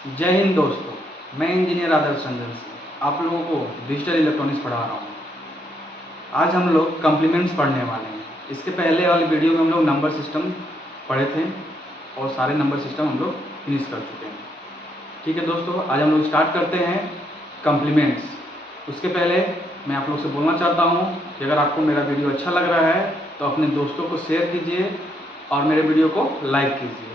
जय हिंद दोस्तों, मैं इंजीनियर आदर्श रंजन सिंह आप लोगों को डिजिटल इलेक्ट्रॉनिक्स पढ़ा रहा हूँ। आज हम लोग कम्प्लीमेंट्स पढ़ने वाले हैं। इसके पहले वाली वीडियो में हम लोग नंबर सिस्टम पढ़े थे और सारे नंबर सिस्टम हम लोग फिनिश कर चुके हैं। ठीक है दोस्तों, आज हम लोग स्टार्ट करते हैं कम्प्लीमेंट्स। उसके पहले मैं आप लोग से बोलना चाहता हूँ कि अगर आपको मेरा वीडियो अच्छा लग रहा है तो अपने दोस्तों को शेयर कीजिए और मेरे वीडियो को लाइक कीजिए।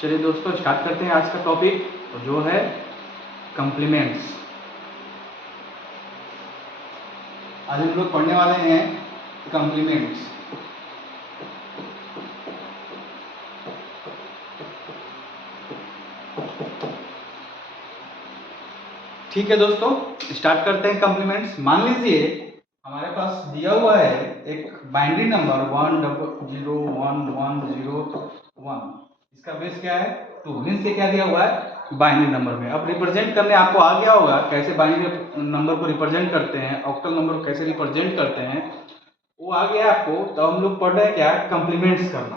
चलिए दोस्तों, स्टार्ट करते हैं आज का टॉपिक, जो है कम्प्लीमेंट्स। आज हम लोग पढ़ने वाले हैं कम्प्लीमेंट्स। ठीक है दोस्तों, स्टार्ट करते हैं कम्प्लीमेंट्स। मान लीजिए हमारे पास दिया हुआ है एक बाइनरी नंबर 101101। इसका बेस क्या है? 2। मीन्स से क्या दिया हुआ है? बाइनरी नंबर में। अब रिप्रेजेंट करने आपको आ गया होगा कैसे बाइनरी नंबर को रिप्रेजेंट करते हैं, ऑक्टल नंबर को कैसे रिप्रेजेंट करते हैं, वो आ गया आपको। तो हम लोग पढ़ रहे हैं क्या? कम्प्लीमेंट्स करना।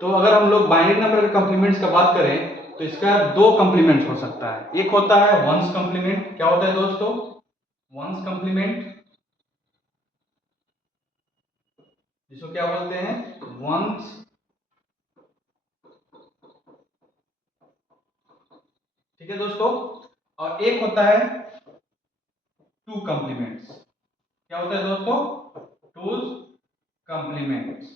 तो अगर हम लोग बाइनरी नंबर के कम्प्लीमेंट्स का बात करें तो इसका 2 कम्प्लीमेंट हो सकता है। एक होता है वंस कम्प्लीमेंट। क्या होता है दोस्तों? वंस कम्प्लीमेंट, जिसको क्या बोलते हैं? वंस। ठीक है दोस्तों, और एक होता है टू कम्प्लीमेंट्स। क्या होता है दोस्तों? To complements.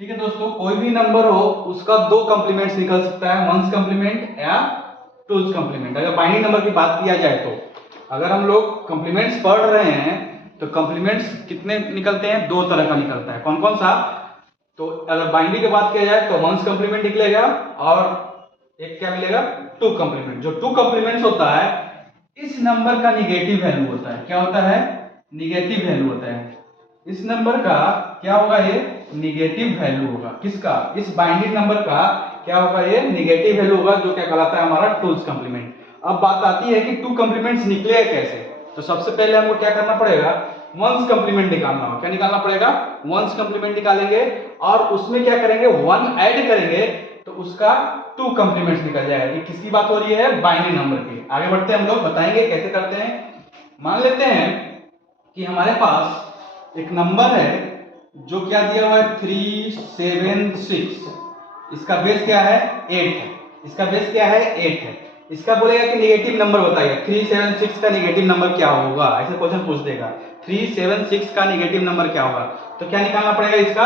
ठीक है दोस्तों, कोई भी नंबर हो उसका 2 कम्प्लीमेंट्स निकल सकता है, वंस कम्प्लीमेंट या टूज कम्प्लीमेंट। अगर बाइनरी नंबर की बात किया जाए तो अगर हम लोग कम्प्लीमेंट्स पढ़ रहे हैं तो कम्प्लीमेंट्स कितने निकलते हैं? 2 तरह का निकलता है। कौन कौन सा? तो अगर बाइनरी की बात किया जाए तो वंस कम्प्लीमेंट निकलेगा और एक क्या मिलेगा? To complement. जो टू कम्प्लीमेंट्स होता है इस नंबर का निगेटिव वैल्यू होता है। क्या होता है? निगेटिव वैल्यू होता है। इस नंबर का क्या होगा? ये निगेटिव वैल्यू होगा। किसका? इस बाइनरी नंबर का क्या होगा? ये निगेटिव वैल्यू होगा, जो क्या कहलाता है? हमारा टूज कम्प्लीमेंट। अब बात आती है कि टू कम्प्लीमेंट्स निकले कैसे। तो सबसे पहले हमको क्या करना पड़ेगा? वंस कम्प्लीमेंट निकालना होगा। क्या निकालना पड़ेगा? वंस कम्प्लीमेंट निकालेंगे और उसमें क्या करेंगे? 1 ऐड करेंगे तो उसका 2 कम्प्लीमेंट्स निकल जाएगा। ये किसकी बात हो रही है? बाइनरी नंबर की। आगे बढ़ते हैं, हम लोग बताएंगे कैसे करते हैं। मान लेते हैं कि हमारे पास एक नंबर है जो क्या दिया हुआ है? 376। इसका बेस क्या है? 8 है। इसका बेस क्या है? 8 है। इसका बोलेगा कि नेगेटिव नंबर बताइए, 376 का नेगेटिव नंबर क्या होगा। ऐसे क्वेश्चन पूछ देगा, 376 का नेगेटिव नंबर क्या होगा। तो क्या निकालना पड़ेगा? इसका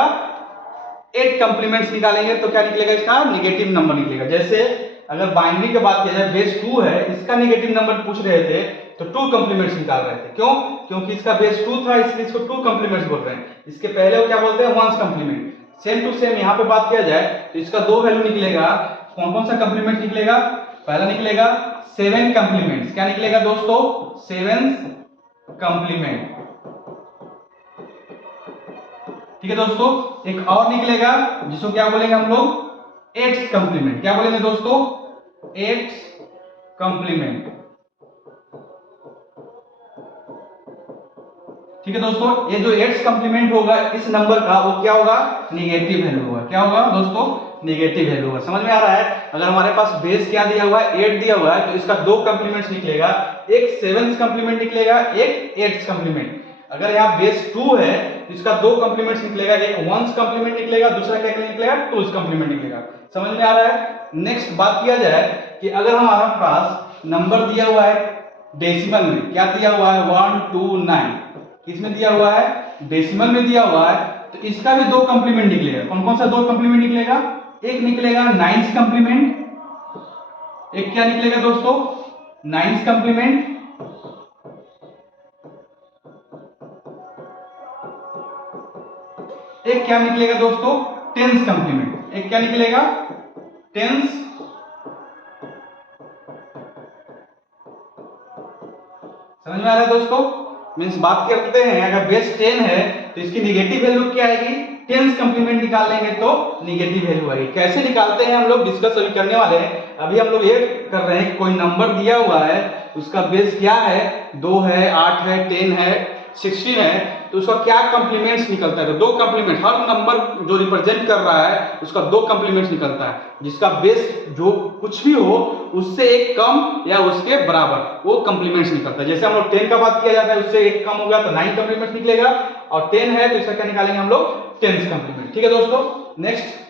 8 कम्प्लीमेंट्स निकालेंगे तो क्या निकलेगा? इसका नेगेटिव नंबर निकलेगा। जैसे अगर बाइनरी की बात किया जाए, बेस 2 है, इसका नेगेटिव नंबर पूछ रहे थे तो 2 कम्प्लीमेंट्स निकाल रहे थे। क्यों? क्योंकि इसका बेस 2 था, इसलिए इसको 2 कम्प्लीमेंट्स बोल रहे हैं। इसके पहले वो क्या बोलते हैं? Once complement. Same to same यहाँ पे बात किया जाए तो इसका 2 वैल्यू निकलेगा। कौन कौन सा कम्प्लीमेंट निकलेगा? पहला निकलेगा 7 कम्प्लीमेंट्स। क्या निकलेगा दोस्तों? 7 कम्प्लीमेंट। ठीक है दोस्तों, एक और निकलेगा जिसको क्या बोलेंगे हम लोग? 8 कम्प्लीमेंट। क्या बोलेंगे दोस्तों? 8 कम्प्लीमेंट। ठीक है दोस्तों, ये जो 8 कम्प्लीमेंट होगा इस नंबर का, वो क्या होगा? निगेटिव वैल्यू होगा। क्या होगा दोस्तों? निगेटिव वैल्यू होगा। समझ में आ रहा है? अगर हमारे पास बेस क्या दिया हुआ है? 8 दिया हुआ है, तो इसका 2 कम्प्लीमेंट्स निकलेगा। एक 7 कम्प्लीमेंट निकलेगा, एक 8 कम्प्लीमेंट। अगर यहाँ बेस 2 है तो इसका 2 कम्प्लीमेंट्स निकलेगा, एक वंस कम्प्लीमेंट निकलेगा, दूसरा क्या निकलेगा? टूज कम्प्लीमेंट निकलेगा। समझ में आ रहा है? नेक्स्ट बात किया जाए कि अगर हमारे पास नंबर दिया हुआ है डेसिमल में, क्या दिया हुआ है? 129। किसमें दिया हुआ है? डेसिमल में दिया हुआ है, तो इसका भी 2 कम्प्लीमेंट निकलेगा। कौन कौन सा 2 कम्प्लीमेंट निकलेगा? एक निकलेगा 9th कम्प्लीमेंट, एक क्या निकलेगा दोस्तों? 9th complement. एक क्या निकलेगा दोस्तों? 10th complement. एक क्या निकलेगा? 10th। समझ में आ रहा है दोस्तों? मीन्स बात करते हैं, अगर बेस 10 है तो इसकी निगेटिव वैल्यू क्या आएगी? 10th कम्प्लीमेंट निकाल लेंगे तो निगेटिव वैल्यू आएगी। कैसे निकालते हैं हम लोग डिस्कस अभी करने वाले हैं। अभी हम लोग ये कर रहे हैं, कोई नंबर दिया हुआ है, उसका बेस क्या है? 2 है, 8 है, 10 है, 16 है तो उसका क्या कंप्लीमेंट्स निकलता है, तो दो कंप्लीमेंट, हर नंबर जो रिप्रेजेंट कर रहा है उसका दो कंप्लीमेंट्स निकलता है, जिसका बेस जो कुछ भी हो उससे एक कम या उसके बराबर वो कंप्लीमेंट्स निकलता है। जैसे हम लोग 10 का बात किया जाता है, उससे एक कम होगा तो 9 कंप्लीमेंट्स निकलेगा, और 10 है तो इसका क्या निकालेंगे हम लोग, 10th कंप्लीमेंट। ठीक है दोस्तों, नेक्स्ट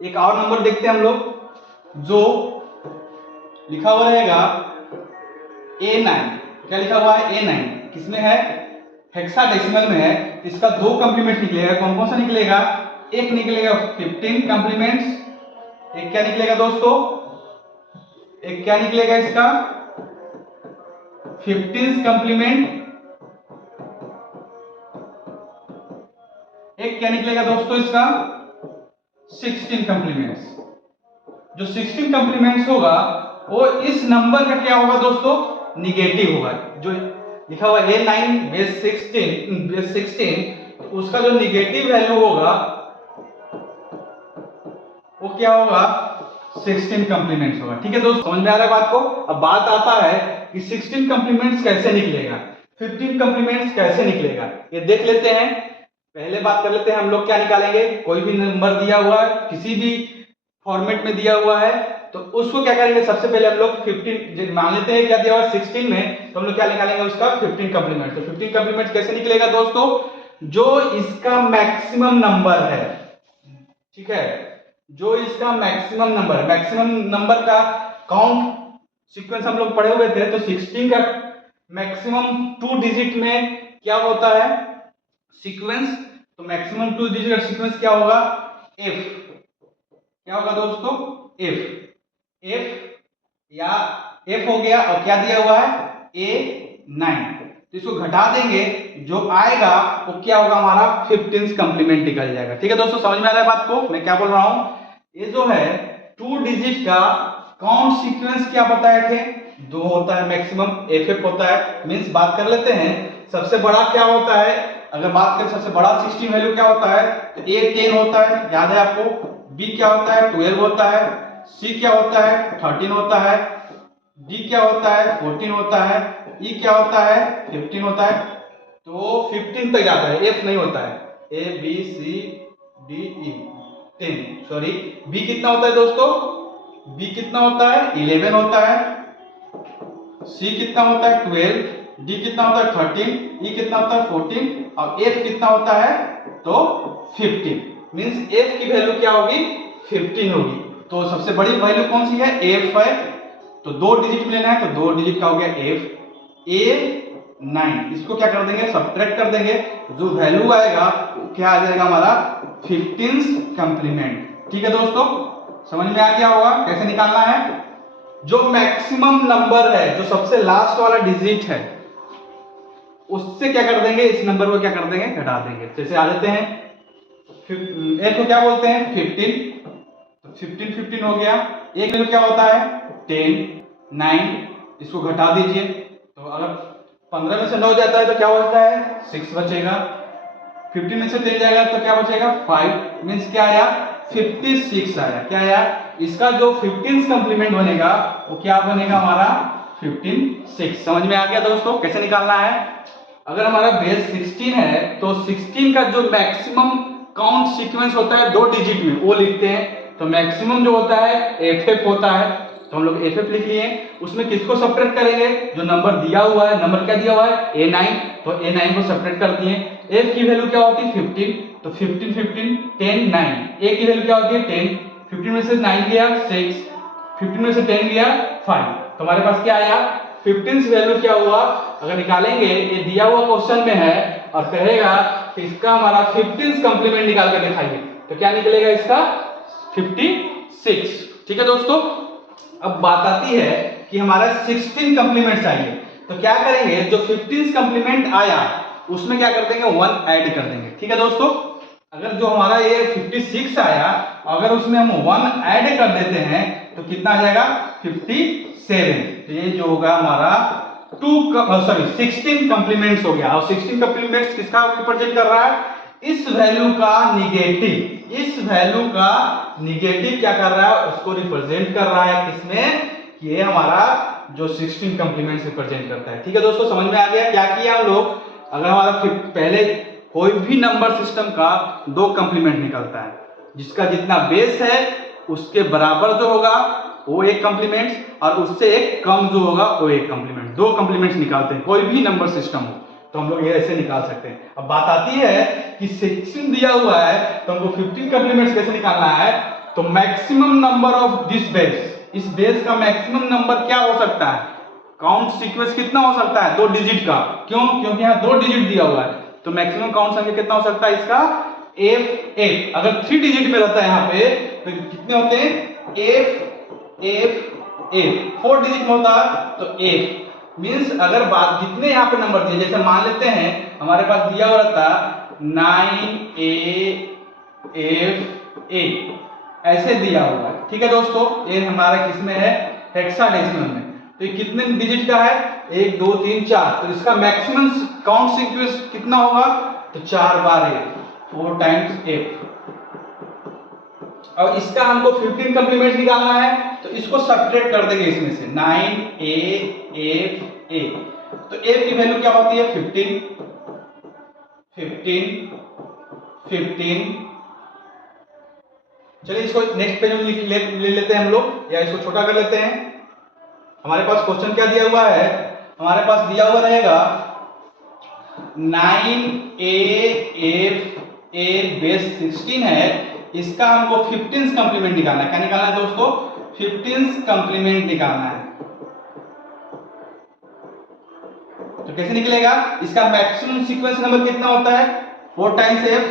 एक और नंबर देखते हैं हम लोग, जो लिखा हुआ रहेगा A9। क्या लिखा हुआ है, A9 किसमें है, हेक्साडेसिमल में है, इसका दो कंप्लीमेंट निकलेगा। कौन कौन सा निकलेगा, एक निकलेगा 15 कंप्लीमेंट्स, एक क्या निकलेगा दोस्तों, एक क्या निकलेगा इसका 15th कंप्लीमेंट, एक क्या निकलेगा दोस्तों इसका 16 कंप्लीमेंट्स। जो 16 कंप्लीमेंट्स होगा वो इस नंबर का क्या होगा दोस्तों, निगेटिव होगा। जो लिखा हुआ A9 बेस 16 उसका जो निगेटिव वैल्यू होगा वो क्या होगा, 16 कंप्लीमेंट्स होगा। ठीक है दोस्तों, समझ में आ रहा है बात को। अब बात आता है कि 16 कंप्लीमेंट्स कैसे निकलेगा, 15 कंप्लीमेंट्स कैसे निकलेगा, ये देख लेते हैं। पहले बात कर लेते हैं हम लोग क्या निकालेंगे, कोई भी नंबर दिया हुआ है किसी भी फॉर्मेट में दिया हुआ है तो उसको क्या करेंगे, सबसे पहले हम लोग 15 मान लेते हैं, क्या दिया हुआ है 16 में, तो हम लोग क्या निकालेंगे उसका 15 कंप्लीमेंट। तो 15 कंप्लीमेंट कैसे निकलेगा दोस्तों, जो इसका मैक्सिमम नंबर है, ठीक है, जो इसका मैक्सिमम नंबर है, मैक्सिमम नंबर का काउंट सीक्वेंस हम लोग पढ़े हुए थे, तो 16 का मैक्सिमम 2 डिजिट में क्या होता है सीक्वेंस, तो मैक्सिमम 2 डिजिट का सीक्वेंस क्या होगा, F। क्या होगा दोस्तों, F या F हो गया, और क्या दिया हुआ है A9, तो इसको घटा देंगे, जो आएगा वो क्या होगा हमारा 15th कंप्लीमेंट निकल जाएगा। ठीक है दोस्तों, समझ में आ रहा है बात को, मैं क्या बोल रहा हूं। ये जो है 2 डिजिट का काउंट सीक्वेंस क्या बताए थे, 2 होता है मैक्सिमम, FF होता है, मींस बात कर लेते हैं सबसे बड़ा क्या होता है, अगर बात करें सबसे बड़ा 16 वैल्यू क्या होता है, तो A 10 होता है, याद है आपको, B क्या होता है 12 होता है, C क्या होता है 13 होता है, D क्या होता है 14 होता है, E क्या होता है 15 होता है, तो 15 तक जाता है, F नहीं होता है, A B C D E 10, sorry B कितना होता है दोस्तों, B कितना होता है 11 होता है, C कितना होता है 12, D कितना होता है 13, E कितना होता है 14, और F कितना होता है तो 15, मींस F की वैल्यू क्या होगी 15 होगी। तो सबसे बड़ी वैल्यू कौन सी है, F है, तो 2 डिजिट में लेना है, तो 2 डिजिट का हो गया F A9, इसको क्या कर देंगे सब्ट्रैक्ट कर देंगे, जो वैल्यू आएगा क्या आ जाएगा हमारा 15th कंप्लीमेंट। ठीक है दोस्तों, समझ में आ गया होगा कैसे निकालना है। जो मैक्सिमम नंबर है, जो सबसे लास्ट वाला डिजिट है, उससे क्या कर देंगे, इस नंबर को क्या कर देंगे घटा देंगे। जैसे आ जाते हैं F को क्या बोलते हैं 15, तो 15 हो गया, एक वैल्यू क्या होता है 10, 9, इसको घटा दीजिए, तो अगर 15 में से 9 जाता है तो क्या होता है 6 बचेगा, 15 में से 10 जाएगा तो क्या बचेगा 5, मींस क्या आया 56 आया। क्या आया, इसका जो 15th कंप्लीमेंट बनेगा वो क्या बनेगा हमारा 15 समझ में आ गया दोस्तों कैसे निकालना है। अगर हमारा बेस 16 है तो 16 का जो मैक्सिमम काउंट सीक्वेंस होता है 2 डिजिट में वो लिखते हैं, तो मैक्सिमम जो होता है FF होता है, तो हम लोग FF लिख लिए। उसमें किसको सब्ट्रैक्ट करेंगे, जो नंबर दिया हुआ है, नंबर क्या दिया हुआ है A9, तो A9 को सब्ट्रैक्ट कर दिए। F की वैल्यू क्या होती है 15, तो 15 15 10 9, A की वैल्यू क्या होती है 10, 15 में से 9 गया 6, 15 में से 10 गया 5, तो हमारे पास क्या आया 15th वैल्यू क्या हुआ। अगर निकालेंगे, ये दिया हुआ क्वेश्चन में है और कहेगा कि इसका हमारा 15th कंप्लीमेंट निकाल कर दिखाइए, तो क्या निकलेगा इसका 56। ठीक है दोस्तों, अब बात आती है कि हमारा 16 कंप्लीमेंट चाहिए, तो क्या करेंगे, जो 15th कंप्लीमेंट आया उसमें क्या कर देंगे 1 ऐड कर देंगे। ठीक है दोस्तों, अगर जो हमारा ये 56 आया, अगर उसमें हम 1 ऐड कर देते हैं तो कितना आ जाएगा 57, तो ये जो होगा हमारा 16 कंप्लीमेंट्स हो गया। और 16 कंप्लीमेंट्स किसका रिप्रेजेंट कर रहा है, इस वैल्यू का निगेटिव, इस वैल्यू का निगेटिव क्या कर रहा है, उसको रिप्रेजेंट कर रहा है किसमें, ये हमारा जो 16 कंप्लीमेंट्स रिप्रेजेंट करता है। ठीक है दोस्तों, समझ में आ गया क्या किया हम लोग, अगर हमारा पहले कोई भी नंबर सिस्टम का 2 कंप्लीमेंट निकलता है, जिसका जितना बेस है उसके बराबर जो होगा वो एक कंप्लीमेंट और उससे एक कम जो होगा वो एक कंप्लीमेंट, 2 कंप्लीमेंट्स निकालते हैं कोई भी नंबर सिस्टम हो, तो हम लोग ये ऐसे निकाल सकते हैं। अब बात आती है कि 16 दिया हुआ है तो हमको 15 कंप्लीमेंट्स कैसे निकालना है। तो maximum number of this base, इस बेस का मैक्सिमम नंबर क्या हो सकता है, काउंट सीक्वेंस कितना हो सकता है 2 डिजिट का, क्यों, क्योंकि यहाँ 2 डिजिट दिया हुआ है, तो मैक्सिमम काउंट संख्या कितना हो सकता है इसका F8। अगर 3 डिजिट में रहता है यहाँ पे तो कितने होते हैं F 4 डिजिट में होता है तो F मींस अगर बात जितने यहाँ पे नंबर दिए, जैसे मान लेते हैं हमारे पास दिया हुआ था 9AF8 ऐसे दिया हुआ है, ठीक है दोस्तों। ये हमारा किसमें है, हेक्साडेसिमल में, तो ये कितने डिजिट का है 1 2 3 4, तो इसका मैक्सिमम काउंट सीक्वेंस कितना होगा, तो 4 बार 4 टाइम्स F। और इसका हमको 15 कंप्लीमेंट निकालना है तो इसको सब्ट्रैक्ट कर देंगे इसमें से 9AF8, तो F की वैल्यू क्या होती है 15 15 15। चलिए इसको नेक्स्ट पेज में ले लेते हैं हम लोग, या इसको छोटा कर लेते हैं। हमारे पास क्वेश्चन क्या दिया हुआ है, हमारे पास दिया हुआ रहेगा 9AF8 बेस 16 है, इसका हमको 15 कंप्लीमेंट निकालना है। क्या निकालना है दोस्तों, 15 कंप्लीमेंट निकालना है। तो कैसे निकलेगा, इसका मैक्सिमम सीक्वेंस नंबर कितना होता है 4 टाइम्स F।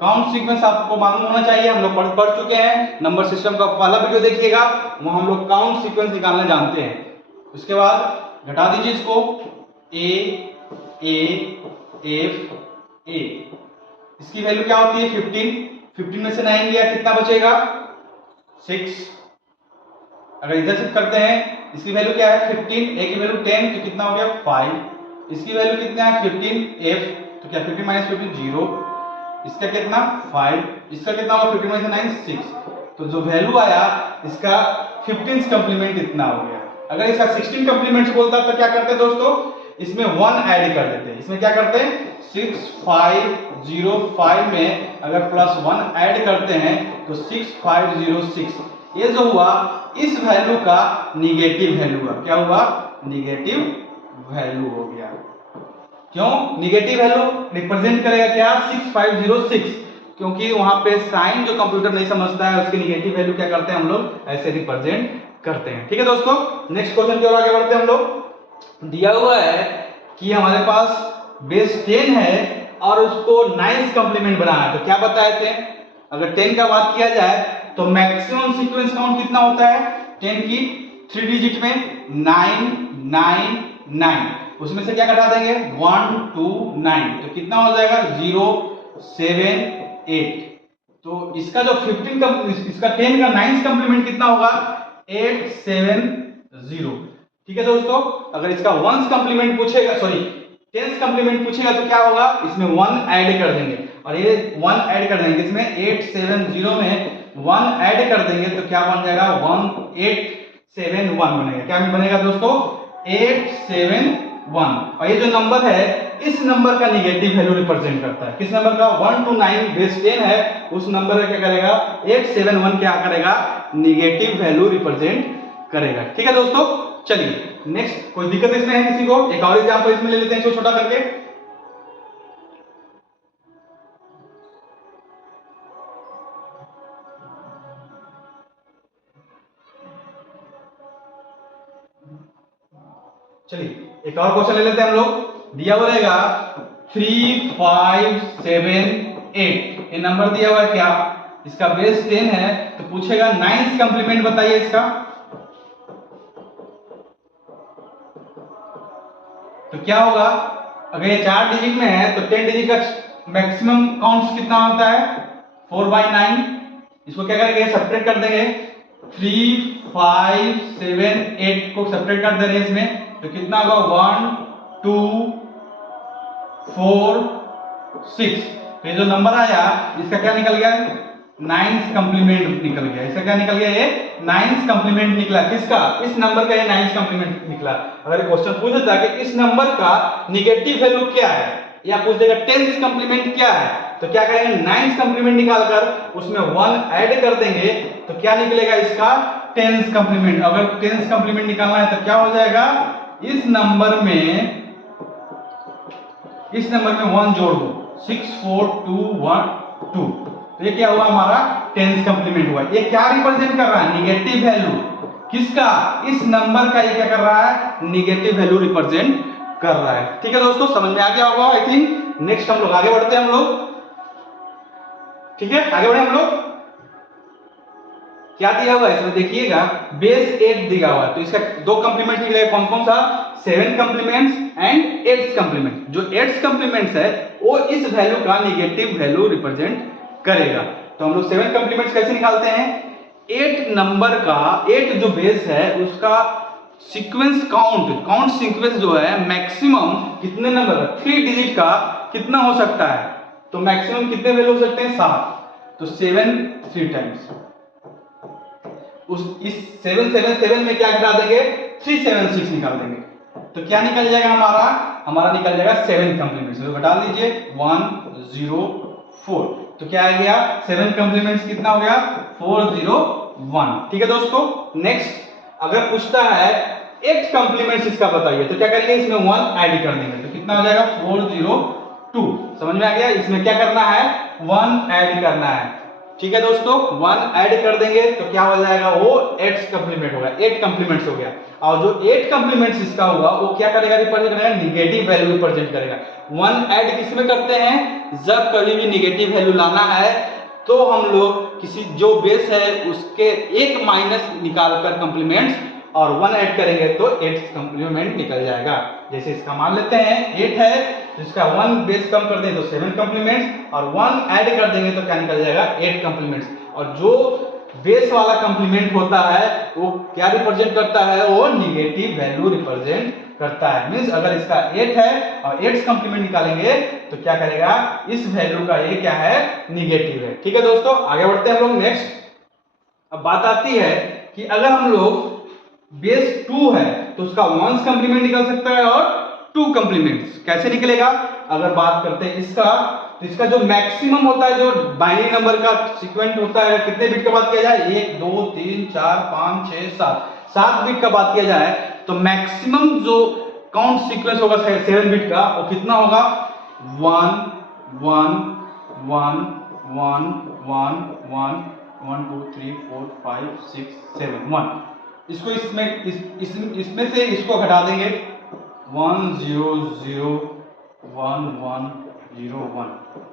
काउंट सीक्वेंस आपको मालूम होना चाहिए, हम लोग पढ़ चुके हैं, नंबर सिस्टम का पहला वीडियो देखिएगा, वहां हम लोग काउंट सीक्वेंस निकालना जानते हैं। उसके बाद घटा दीजिए इसको AF8, इसकी वैल्यू क्या होती है 15 में से 9 गया कितना बचेगा 6। अगर इधर से करते हैं इसकी वैल्यू क्या है 15, A की वैल्यू 10 तो कितना हो गया 5, इसकी वैल्यू कितना है 15F, तो क्या 15 माइनस 15 0, इसका कितना 5, इसका कितना होगा 15 में से 9 6, तो जो वैल्यू आया इसका 15 कंप्लीमेंट इतना हो गया। अगर इसका 16 कंप्लीमेंट्स बोलता तो क्या करते हैं दोस्तों, इसमें 1 ऐड कर देते हैं। इसमें क्या करते हैं 6505 में अगर +1 ऐड करते हैं तो 6506, ये जो हुआ इस वैल्यू का निगेटिव वैल्यू हुआ। क्या हुआ, निगेटिव वैल्यू हो गया। क्यों निगेटिव वैल्यू रिप्रेजेंट करेगा क्या 6506, क्योंकि वहां पे साइन जो कंप्यूटर नहीं समझता है उसकी निगेटिव वैल्यू क्या करते हैं हम लोग ऐसे रिप्रेजेंट करते हैं। ठीक है दोस्तों, नेक्स्ट क्वेश्चन की ओर आगे बढ़ते हैं हम लोग। दिया हुआ है कि हमारे पास बेस 10 है और उसको 9th कंप्लीमेंट बनाना है, तो क्या बताए थे, अगर 10 का बात किया जाए तो मैक्सिमम सीक्वेंस काउंट कितना होता है 10 की 3 डिजिट में 999, उसमें से क्या घटा देंगे 1 2 9, तो कितना हो जाएगा 0 7 8, तो इसका जो 15 इसका 10 का 9th कंप्लीमेंट कितना होगा 870। ठीक है दोस्तों, अगर इसका 1st कंप्लीमेंट पूछेगा, सॉरी 10th कंप्लीमेंट पूछेगा तो क्या होगा, इसमें 1 ऐड कर देंगे, और ये 1 ऐड कर देंगे, इसमें 870 में 1 ऐड कर देंगे तो क्या बन जाएगा 1871 बनेगा। क्या बनेगा दोस्तों 871, और ये जो नंबर है इस नंबर का निगेटिव वैल्यू रिप्रेजेंट करता है। किस नंबर का 1 to 9 बेस 10 है, उस नंबर का क्या करेगा 871 क्या करेगा निगेटिव वैल्यू रिप्रेजेंट करेगा। ठीक है दोस्तों, चलिए नेक्स्ट, कोई दिक्कत इसमें है किसी को, एक और एग्जांपल इसमें ले लेते हैं इसको छोटा करके। चलिए एक और क्वेश्चन ले लेते हैं हम लोग। दिया हुआ रहेगा 3578, ये नंबर दिया हुआ है क्या, इसका बेस 10 है, तो पूछेगा 9th कंप्लीमेंट बताइए इसका, तो क्या होगा, अगर ये 4 डिजिट में है तो 10 डिजिट का मैक्सिमम काउंट कितना होता है 4/9, इसको क्या करेंगे सब्ट्रैक्ट कर देंगे, 3578 को सब्ट्रैक्ट कर दे रहे हैं इसमें, तो कितना होगा 1 2 4 6, ये जो नंबर आया इसका क्या निकल गया नाइन्थ कंप्लीमेंट निकल गया। इसका क्या निकल गया? ये नाइन्थ कंप्लीमेंट निकला। किसका? इस नंबर का ये नाइन्थ कंप्लीमेंट निकला। अगर क्वेश्चन पूछ देता है कि इस नंबर का निगेटिव वैल्यू क्या है, या पूछ देगा टेंथ कंप्लीमेंट क्या है, तो क्या करेंगे? नाइन्थ कंप्लीमेंट निकालकर उसमें 1 ऐड कर देंगे तो क्या निकलेगा? इसका टेंथ कंप्लीमेंट। अगर टेंथ कंप्लीमेंट निकालना है तो क्या हो जाएगा? इस नंबर में 1 जोड़ दो, 6 4 2 1 2, तो ये क्या हुआ? हमारा टेंथ कंप्लीमेंट हुआ। ये क्या रिप्रेजेंट कर रहा है? Negative value. किसका? इस नंबर का। ये क्या कर रहा है? निगेटिव वैल्यू रिप्रेजेंट कर रहा है। ठीक है दोस्तों, समझ में आ गया होगा आई थिंक। नेक्स्ट हम लोग आगे बढ़ते हैं हम लोग। ठीक है, आगे बढ़े हम लोग। क्या दिया हुआ है इसमें देखिएगा, बेस 8 दिया हुआ है, तो इसका 2 कंप्लीमेंट निकलेगा। कौन कौन सा? 7 कंप्लीमेंट्स एंड 8 कंप्लीमेंट। जो 8 कंप्लीमेंट्स है वो इस वैल्यू का निगेटिव वैल्यू रिप्रेजेंट करेगा। तो हम लोग 7 कंप्लीमेंट्स कैसे निकालते हैं? 8 नंबर का 8 जो बेस है उसका सीक्वेंस काउंट सीक्वेंस जो है मैक्सिमम कितने नंबर, 3 डिजिट का कितना हो सकता है? तो मैक्सिमम कितने वैल्यू हो सकते हैं? 7। तो 7 3 टाइम्स उस इस 777 में क्या घटा देंगे? 376 निकाल देंगे। तो क्या निकल जाएगा हमारा निकल जाएगा 7 कंप्लीमेंट्स। तो घटा दीजिए 104। तो क्या आ गया? 7 कंप्लीमेंट्स कितना हो गया? 401। ठीक है दोस्तों। नेक्स्ट अगर पूछता है 8 कंप्लीमेंट्स इसका बताइए, तो क्या करेंगे? इसमें 1 ऐड कर देंगे, तो कितना हो जाएगा? 402। समझ में आ गया? इसमें क्या करना है? 1 ऐड करना है। ठीक है दोस्तों, 1 ऐड कर देंगे तो क्या हो जाएगा? वो 8 कंप्लीमेंट होगा, 8 कंप्लीमेंट्स हो गया। और जो 8 कंप्लीमेंट्स इसका होगा वो क्या करेगा? रिप्रेजेंट करेगा निगेटिव वैल्यू रिप्रेजेंट करेगा। 1 ऐड किसमें करते हैं? जब कभी भी निगेटिव वैल्यू लाना है तो हम लोग किसी जो बेस है उसके एक माइनस निकालकर कंप्लीमेंट्स और 1 ऐड करेंगे तो 8 कंप्लीमेंट निकल जाएगा। जैसे इसका मान लेते हैं 8 है, तो इसका 1 बेस कम कर दें तो 7 कंप्लीमेंट्स, और 1 ऐड कर देंगे तो क्या निकल जाएगा? 8 कंप्लीमेंट्स। और जो बेस वाला कंप्लीमेंट होता है वो क्या रिप्रेजेंट करता है? वो निगेटिव वैल्यू रिप्रेजेंट करता है। मींस अगर इसका 8 है और 8 कंप्लीमेंट निकालेंगे तो क्या करेगा? इस वैल्यू का ये क्या है? निगेटिव है। ठीक है दोस्तों, आगे बढ़ते हैं हम लोग। नेक्स्ट अब बात आती है कि अगर हम लोग बेस 2 है तो उसका 1 कंप्लीमेंट निकल सकता है और 2 कंप्लीमेंट्स कैसे निकलेगा? अगर बात करते हैं इसका, तो इसका जो मैक्सिमम होता है, जो बाइनरी नंबर का सीक्वेंस होता है, कितने बिट का बात किया जाए? 1 2 3 4 5 6 7 बिट का बात किया जाए तो मैक्सिमम जो काउंट सीक्वेंस होगा 7 बिट का वो कितना होगा? 1 1 1 1 1 1 1 2 3 4 5 6 7 1। इसको इसमें से इसको घटा देंगे 1 0 0 1 1 0 1,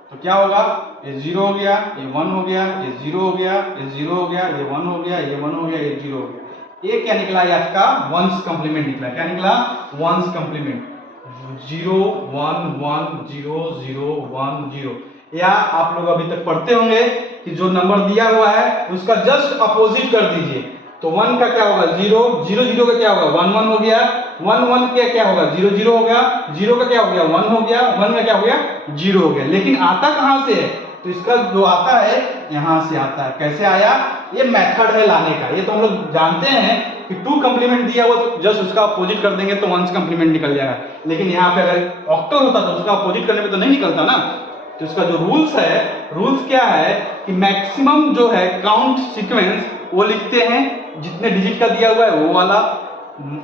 तो क्या होगा? ये 0 हो गया, ये 1 हो गया, ये 0 हो गया, ये 0 हो गया, ये 1 हो गया, ये 1 हो गया, ये 0 हो गया। ये क्या निकला? इसका 1s कंप्लीमेंट निकला। क्या निकला? 1s complement. 0 1 1 0 0 1 0। या आप लोग अभी तक पढ़ते होंगे कि जो नंबर दिया हुआ है उसका जस्ट अपोजिट कर दीजिए। तो 1 का क्या होगा? 0 0 0 का क्या होगा? 1 1 हो गया, 1 1 का क्या होगा? 0 0 हो गया, 0 का क्या हो गया? 1 हो गया, 1 का क्या हो गया? 0 हो गया। लेकिन आता कहां से है? तो इसका जो आता है यहां से आता है। कैसे आया? ये मेथड है लाने का। ये तो हम लोग जानते हैं कि 2 कंप्लीमेंट दिया हुआ तो जस्ट उसका अपोजिट कर देंगे तो 1 कंप्लीमेंट निकल जाएगा। लेकिन यहाँ पे अगर ऑक्टल होता तो उसका अपोजिट करने में तो नहीं निकलता ना। तो इसका जो रूल्स क्या है कि मैक्सिमम जो है काउंट सीक्वेंस वो लिखते हैं, जितने डिजिट का दिया हुआ है वो वाला,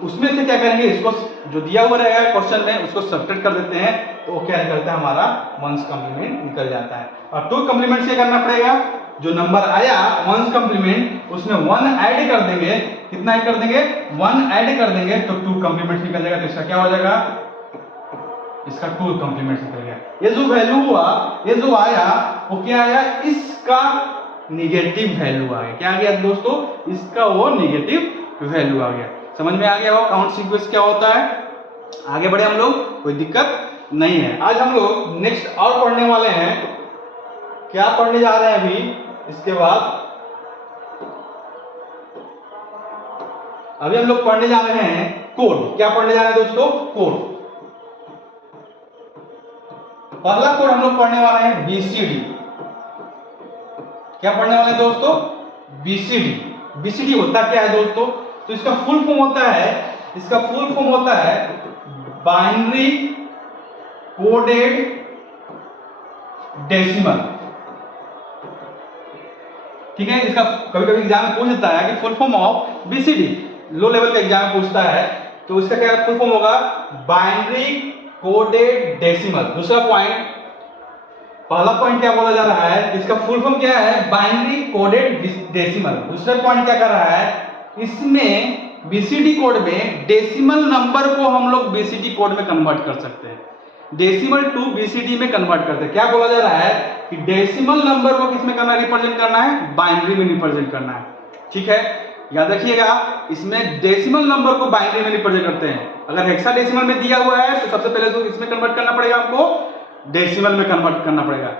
उसमें से क्या करेंगे? इसको जो दिया हुआ रहेगा क्वेश्चन में उसको सब्ट्रैक्ट कर देते हैं तो वो क्या निकलता है? हमारा 1s कंप्लीमेंट निकल जाता है। और 2 कंप्लीमेंट से करना पड़ेगा, जो नंबर आया 1s कंप्लीमेंट उसमें 1 ऐड कर देंगे। कितना ऐड कर देंगे? 1 ऐड कर देंगे तो 2 कंप्लीमेंट निकल जाएगा। तो इसका क्या हो जाएगा? इसका 2 कंप्लीमेंट निकल गया। ये जो वैल्यू हुआ, ये जो आया वो क्या आया? इसका निगेटिव वैल्यू आ गया। क्या आ गया दोस्तों? इसका वो निगेटिव वैल्यू आ गया। समझ में आ गया हो काउंट सीक्वेंस क्या होता है? आगे बढ़े हम लोग, कोई दिक्कत नहीं है। आज हम लोग नेक्स्ट और पढ़ने वाले हैं। क्या पढ़ने जा रहे हैं अभी इसके बाद? अभी हम लोग पढ़ने जा रहे हैं कोड। क्या पढ़ने जा रहे हैं दोस्तों? कोड। पहला कोड हम लोग पढ़ने वाले हैं BCD। क्या पढ़ने वाले हैं दोस्तों? बीसीडी। बीसीडी होता क्या है दोस्तों? तो इसका फुल फॉर्म होता है बाइनरी कोडेड डेसिमल। ठीक है, इसका कभी कभी एग्जाम में पूछ देता है कि full form of BCD, low level का एग्जाम में पूछता है, तो इसका क्या फुल फॉर्म होगा? Binary coded decimal. दूसरा पॉइंट, पहला पॉइंट क्या बोला जा रहा है? इसका फुल फॉर्म क्या है? Binary coded decimal. दूसरा पॉइंट क्या कर रहा है? इसमें बीसीडी कोड में डेसिमल नंबर को हम लोग बीसीडी कोड में कन्वर्ट कर सकते हैं, डेसिमल टू बीसीडी में कन्वर्ट करते हैं। क्या बोला जा रहा है कि डेसिमल नंबर को किसमें करना, रिप्रेजेंट करना है? बाइनरी में रिप्रेजेंट करना है। ठीक है, याद रखिएगा, इसमें डेसिमल नंबर को बाइनरी में रिप्रेजेंट करते हैं। अगर हेक्साडेसिमल में दिया हुआ है तो सबसे पहले तो इसमें कन्वर्ट करना पड़ेगा, हमको डेसिमल में कन्वर्ट करना पड़ेगा।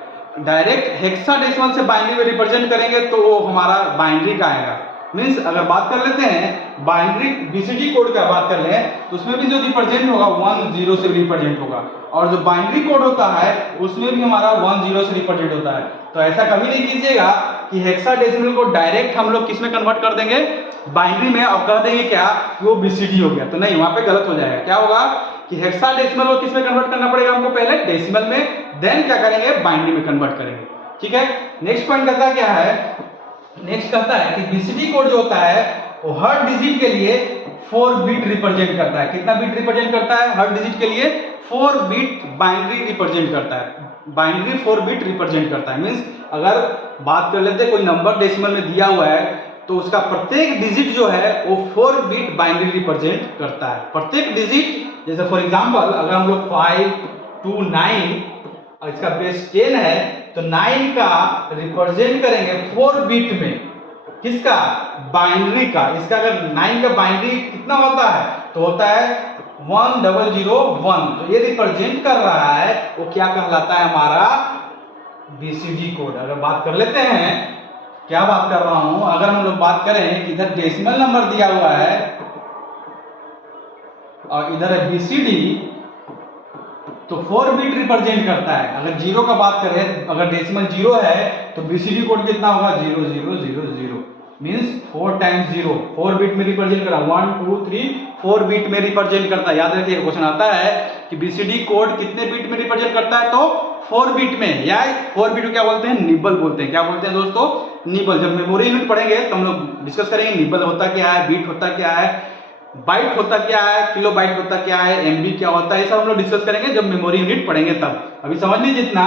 डायरेक्ट हेक्साडेसिमल से बाइनरी में रिप्रेजेंट करेंगे तो वो हमारा बाइनरी का आएगा। मींस अगर बात कर लेते हैं बाइनरी बीसीडी कोड का बात कर लें तो उसमें भी जो रिप्रेजेंट होगा 1 0 से रिप्रेजेंट होगा, और जो बाइनरी कोड होता है उसमें भी हमारा 1 0 से रिप्रेजेंट होता है। तो ऐसा कभी नहीं कीजिएगा कि हेक्साडेसिमल को डायरेक्ट हम लोग किस में कन्वर्ट कर देंगे? बाइनरी में, और कह देंगे क्या कि वो बीसीडी हो गया। तो नहीं, वहां पे गलत हो जाएगा। क्या होगा कि हेक्साडेसिमल को किस में कन्वर्ट करना पड़ेगा हमको? पहले डेसिमल में, देन क्या करेंगे? बाइनरी में कन्वर्ट करेंगे। ठीक है, नेक्स्ट पॉइंट कहता क्या है? नेक्स्ट कहता है कि बीसीडी कोड जो होता है वो हर डिजिट के लिए 4 बिट रिप्रेजेंट करता है। कितना बिट रिप्रेजेंट करता है? हर डिजिट के लिए 4 बिट बाइनरी रिप्रेजेंट करता है। बाइनरी 4 बिट रिप्रेजेंट करता है। मींस अगर बात कर लेते हैं कोई नंबर डेसिमल में दिया हुआ है तो उसका प्रत्येक डिजिट जो है वो 4 बिट बाइनरी रिप्रेजेंट करता है। प्रत्येक डिजिट, जैसे फॉर एग्जांपल अगर हम लोग 5 2 9 और इसका बेस 10 है तो 9 का रिप्रेजेंट करेंगे 4 बिट में। किसका? बाइनरी का। इसका अगर 9 का बाइनरी कितना होता है? तो होता है 1001। तो ये रिप्रेजेंट कर रहा है वो क्या कहलाता है? हमारा बीसीडी कोड। अगर बात कर लेते हैं, क्या बात कर रहा हूं, अगर हम लोग बात करें कि इधर डेसिमल नंबर दिया हुआ है और इधर है बीसीडी, तो 4 बिट रिप्रेजेंट करता है। अगर जीरो का बात करें, अगर डेसिमल 0 है तो बीसीडी कोड कितना होगा? 0 0 0 0। मींस 4 टाइम्स 0, 4 बिट में रिप्रेजेंट करा। 1 2 3 4 बिट में रिप्रेजेंट करता है। याद रखिए, क्वेश्चन आता है कि बीसीडी कोड कितने बिट में रिप्रेजेंट करता है? तो 4 बिट में, या 4 बिट को क्या बोलते हैं? निबल बोलते हैं। क्या बोलते हैं दोस्तों? निबल। जब मेमोरी यूनिट पढ़ेंगे तो हम लोग डिस्कस करेंगे निबल होता क्या है, बिट होता क्या है, बाइट होता क्या है, किलो बाइट होता क्या है, एमबी क्या होता है, ये सब हम लोग डिस्कस करेंगे जब मेमोरी यूनिट पढ़ेंगे तब। अभी समझ लीजिए इतना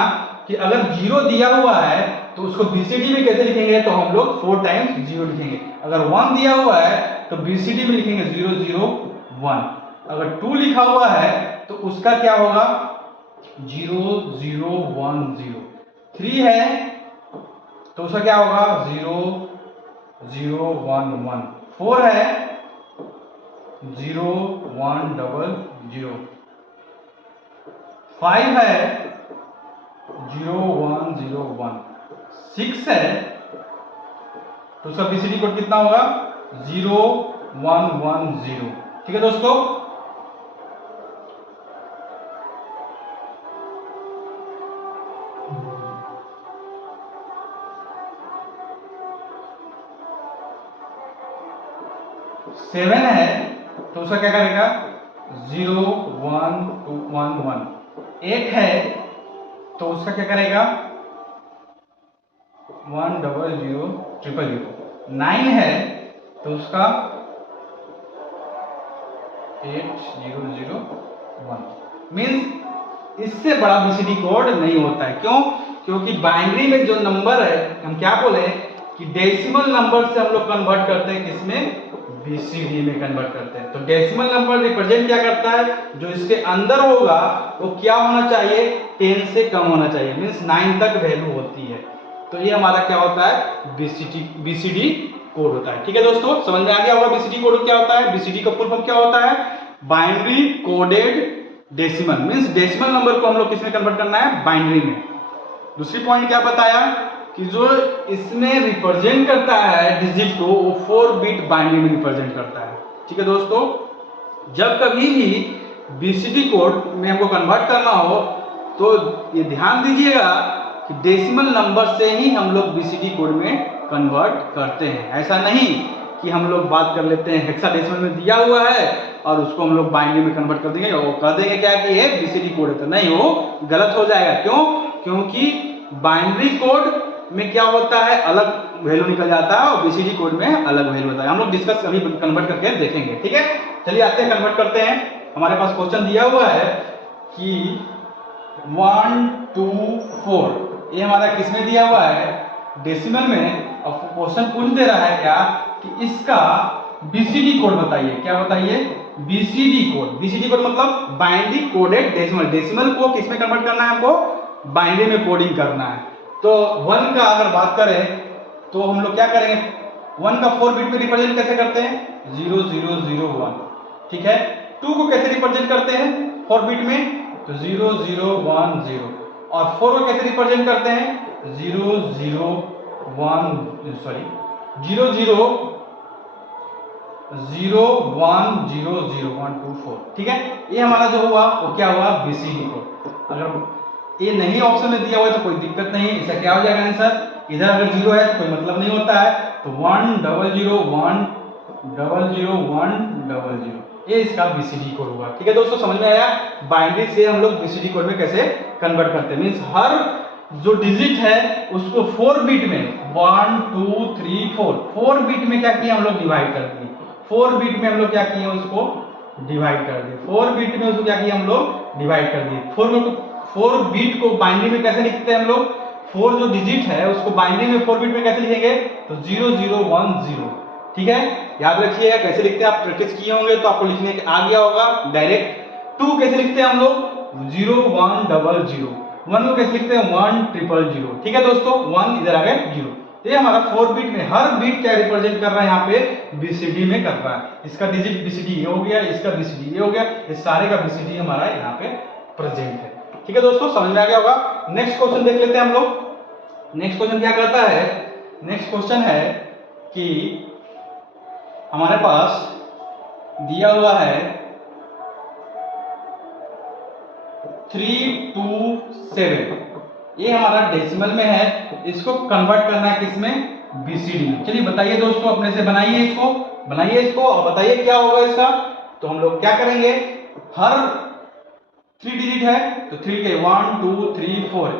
कि अगर 0 दिया हुआ है तो उसको बीसीडी में कैसे लिखेंगे? तो हम लोग 4 टाइम्स 0 लिखेंगे। अगर 1 दिया हुआ है तो बीसीडी में लिखेंगे 0 0 1। अगर 2 लिखा हुआ है तो उसका क्या होगा? 0 0 1 0। 3 है तो उसका क्या होगा? 0 0 1 1। 4 है 0 1 0 0। 5 है 0 1 0 1। 6 है तो उसका बीसीडी कोड कितना होगा? 0 1 1 0। ठीक है दोस्तों, सेवन है तो उसका क्या करेगा? 0 1 2 1 1। 8 है तो उसका क्या करेगा? 1 0 0 0 0। 9 है तो उसका 8 0 0 1। मीन्स इससे बड़ा बीसीडी कोड नहीं होता है। क्यों? क्योंकि बाइनरी में जो नंबर है, हम क्या बोले कि डेसिमल नंबर से हम लोग कन्वर्ट करते हैं, किसमें? बीसीडी में कन्वर्ट करते हैं। तो डेसिमल नंबर रिप्रेजेंट क्या करता है? जो इसके अंदर होगा वो क्या होना चाहिए? 10 से कम होना चाहिए। मीन्स 9 तक वैल्यू होती है। तो ये हमारा क्या होता है? बीसीडी कोड होता है। ठीक है दोस्तों, समझ में आ गया होगा बीसीडी कोड क्या होता है? बीसीडी का फुल फॉर्म क्या होता है? Binary coded decimal. Means decimal number को हम लोग किसमें कन्वर्ट करना है? बाइनरी में। दूसरी पॉइंट क्या बताया कि जो इसमें रिप्रेजेंट करता है डिजिट को, वो 4 बिट बाइनरी में रिप्रेजेंट करता है। ठीक है दोस्तों, जब कभी भी बीसीडी कोड में हमको कन्वर्ट करना हो तो ये ध्यान दीजिएगा कि डेसिमल नंबर से ही हम लोग बीसीडी कोड में कन्वर्ट करते हैं। ऐसा नहीं कि हम लोग बात कर लेते हैं हेक्साडेसिमल में दिया हुआ है और उसको हम लोग बाइनरी में कन्वर्ट कर देंगे और कह देंगे क्या कि ये बीसीडी कोड है, तो नहीं, वो गलत हो जाएगा। क्यों? क्योंकि बाइनरी कोड में क्या होता है, अलग वैल्यू निकल जाता है और बीसीडी कोड में अलग वैल्यू होता है। हम लोग डिस्कस अभी कन्वर्ट करके देखेंगे, ठीक है। चलिए आते हैं, कन्वर्ट करते हैं। हमारे पास क्वेश्चन दिया हुआ है कि 1 2 4, ये हमारा किसमें दिया हुआ है, डेसिमल में। और क्वेश्चन पूछ दे रहा है क्या कि इसका बीसीडी कोड बताइए। क्या बताइए? BCD code. बीसीडी कोड मतलब बाइनरी कोडेड डेसिमल। डेसिमल को किसमें कन्वर्ट करना है हमको? बाइनरी में कोडिंग करना है। तो 1 का अगर बात करें तो हम लोग क्या करेंगे, 1 का 4 बिट में रिप्रेजेंट कैसे करते हैं? 0 0 0 1, ठीक है। 2 को कैसे रिप्रेजेंट करते हैं 4 बिट में? तो 0 0 1 0। और 4 को कैसे रिप्रेजेंट करते हैं? 0 0 1 सॉरी 0 0 0 1 0 0 1 2 4, ठीक है। ये हमारा जो हुआ वो क्या हुआ? BCD code. अगर ये नहीं ऑप्शन में दिया हुआ है तो कोई दिक्कत नहीं है। इसका क्या हो जाएगा आंसर? इधर अगर 0 है तो कोई मतलब नहीं होता है, तो 1 0 0 1 0 0 1 0 0, ये इसका बीसीडी कोड होगा, ठीक है दोस्तों। समझ में आया? बाइनरी से हम लोग बीसीडी कोड में कैसे कन्वर्ट करते हैं, मींस हर जो डिजिट है उसको 4 बिट में 1 2 3 4 बिट में क्या किया हम लोग? डिवाइड कर दिए। 4 बिट में हम लोग क्या किए? उसको डिवाइड कर दिए। 4 बिट में उसको क्या किया हम लोग? डिवाइड कर दिए। 4 बिट को बाइनरी में कैसे लिखते हैं हम लोग? 4 जो डिजिट है उसको बाइनरी में 4 बिट में कैसे लिखेंगे? तो 0 0 1 0, ठीक है। याद रखिएगा कैसे लिखते हैं, आप प्रैक्टिस किए होंगे तो आपको लिखने आ गया होगा डायरेक्ट। 2 कैसे लिखते हैं हम लोग? 0 1 0 0। 1 को कैसे लिखते हैं? 1 0 0, ठीक है दोस्तों। 1 इधर आ गए 0। ये हमारा 4 बिट में हर बिट क्या रिप्रेजेंट कर रहा है यहाँ पे? बीसीडी में कर रहा है। इसका डिजिट बीसीडी ये हो गया, इसका बीसीडी ये हो गया, इस सारे का बीसीडी हमारा यहाँ पे प्रेजेंट है, ठीक है दोस्तों। समझ में आ गया होगा। नेक्स्ट क्वेश्चन देख लेते हैं हम लोग। नेक्स्ट क्वेश्चन क्या कहता है? नेक्स्ट क्वेश्चन है कि हमारे पास दिया हुआ है 3 2 7, ये हमारा डेसिमल में है, इसको कन्वर्ट करना है किसमें? बीसीडी में। चलिए बताइए दोस्तों, अपने से बनाइए इसको, बनाइए इसको और बताइए क्या होगा इसका। तो हम लोग क्या करेंगे, हर 3 डिजिट है तो 3 के 1 2 3 4,